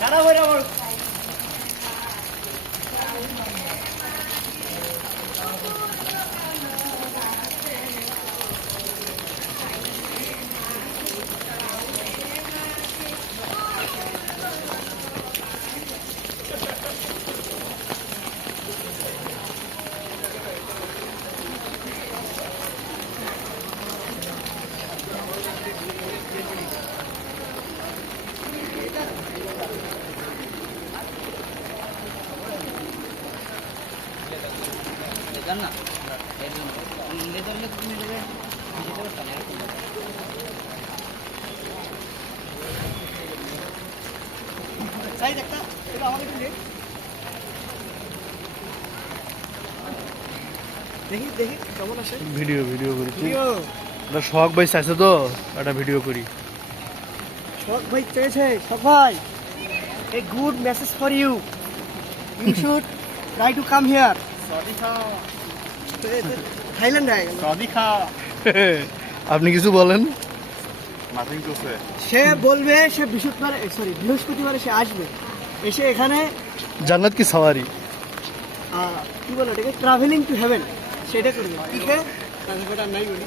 দাঁড়া বইরা বল না সাইড একটা এটা আমাকে দিলে দেখি দেখি কেমন আসে ভিডিও করেছি না শখ ভাই চাইছে তো একটা ভিডিও করি শখ ভাই চেয়েছে শখ ভাই a good message for you you should try to come here Thailand আপনি কিছু বলেন সে বলবে সে বৃহস্পতিবারে সে আসবে এসে এখানে জান্নাত কি সওয়ারি কি বলে এটাকে ট্রাভেলিং টু হেভেন সেটা করবে ঠিক আছে নাই বলি